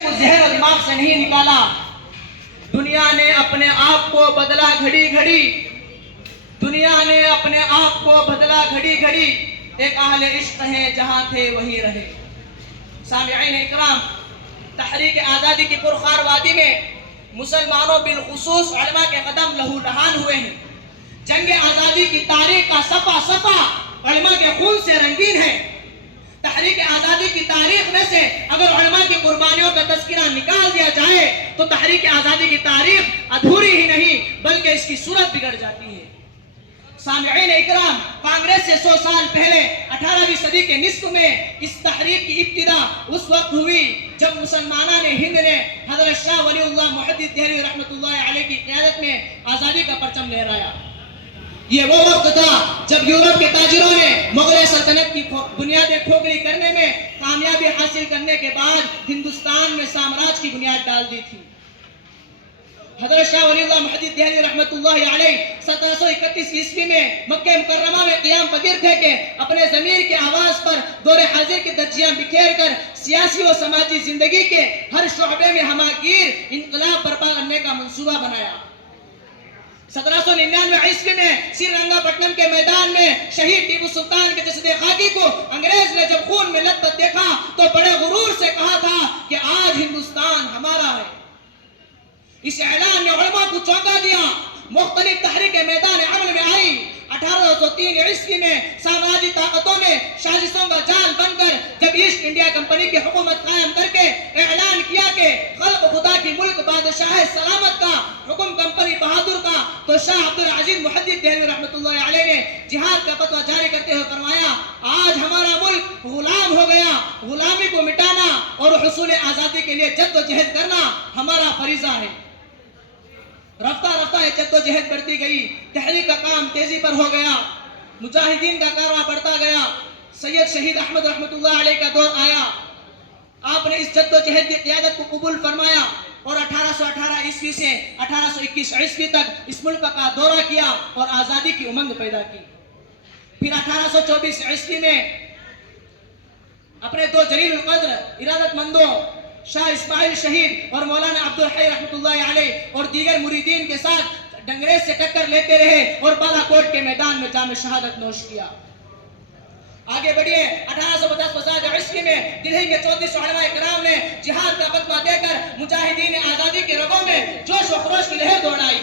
ذہن و دماغ سے نہیں نکالا. دنیا نے اپنے آپ کو بدلا گھڑی گھڑی. دنیا نے اپنے آپ کو بدلا گھڑی گھڑی. ایک اہل عشق ہے جہاں تھے وہی رہے. سامعین اکرام، تحریک آزادی کی پرخار وادی میں مسلمانوں بالخصوص علماء کے قدم لہو لہان ہوئے ہیں. جنگ آزادی کی تاریخ کا صفحہ صفحہ علماء کے خون سے رنگین ہے. تحریک آزادی کی تاریخ میں سے اگر علماء کی قربانیوں کا تذکرہ نکال دیا جائے تو تحریک آزادی کی تاریخ ادھوری ہی نہیں بلکہ اس کی صورت بگڑ جاتی ہے. سامعین اکرام، کانگریس سے 100 سال پہلے 18ویں صدی کے نصف میں اس تحریک کی ابتدا اس وقت ہوئی جب مسلمانان ہند نے حضرت شاہ ولی اللہ محدث دہلوی رحمۃ اللہ علیہ کی قیادت میں آزادی کا پرچم لہرایا. یہ وہ وقت تھا جب یورپ کے تاجروں نے مغل سلطنت کی بنیادیں کھوکھلی کرنے میں کامیابی حاصل کرنے کے بعد ہندوستان میں سامراج کی بنیاد ڈال دی تھی. حضرت شاہ ولی اللہ محدث دہلوی رحمۃ اللہ علیہ 1731 عیسوی میں مکہ مکرمہ میں قیام پذیر تھے کہ اپنے ضمیر کے آواز پر دور حاضر کی دھجیاں بکھیر کر سیاسی و سماجی زندگی کے ہر شعبے میں ہماگیر انقلاب برپا کرنے کا منصوبہ بنایا. 1799 عیسوی میں سری رنگا پٹنم کے میدان میں شہید ٹیپو سلطان کے جسد خاکی کو انگریز نے جب خون میں لت پت دیکھا تو بڑے غرور سے کہا تھا کہ آج ہندوستان ہمارا ہے. اس اعلان نے علماء کو چونکا دیا. مختلف تحریکیں میدان عمل میں آئی. 1803 عیسوی میں سامراجی طاقتوں نے سازشوں کا جال بن کر جب ایسٹ انڈیا کمپنی کی حکومت قائم کر کے اعلان کیا کہ خلق خدا کی ملک بادشاہ سلامت کا حکم کمپنی بہادر کا، تو شاہ عبد العزیز محدث دہلوی رحمۃ اللہ علیہ نے جہاد کا فتویٰ جاری کرتے ہوئے فرمایا آج ہمارا ملک غلام ہو گیا. غلامی کو مٹانا اور حصول آزادی کے لیے جد و جہد کرنا ہمارا فریضہ ہے. رفتہ رفتہ یہ جد و جہد بڑھتی گئی. تحریک کا کام تیزی پر ہو گیا. مجاہدین کا کارواں بڑھتا گیا. سید شہید احمد رحمۃ اللہ علیہ کا دور آیا. آپ نے اس جد و جہد کی قیادت کو قبول فرمایا اور 1818 عیسوی سے 1821 عیسوی تک اس ملک کا دورہ کیا اور آزادی کی امنگ پیدا کی. پھر 1824 عیسوی میں اپنے دو جلیل القدر ارادت مندوں شاہ اسماعیل شہید اور مولانا عبد الحی رحمۃ اللہ علیہ اور دیگر مریدین کے ساتھ انگریز سے ٹکر لیتے رہے اور بالا کوٹ کے میدان میں جام شہادت نوش کیا. آگے بڑھیے. 1850 عیسوی میں دہلی کے 34 علماء کرام نے جہاد کا فتویٰ دے کر مجاہدین آزادی کے رگوں میں جوش و خروش کی لہر دوڑائی.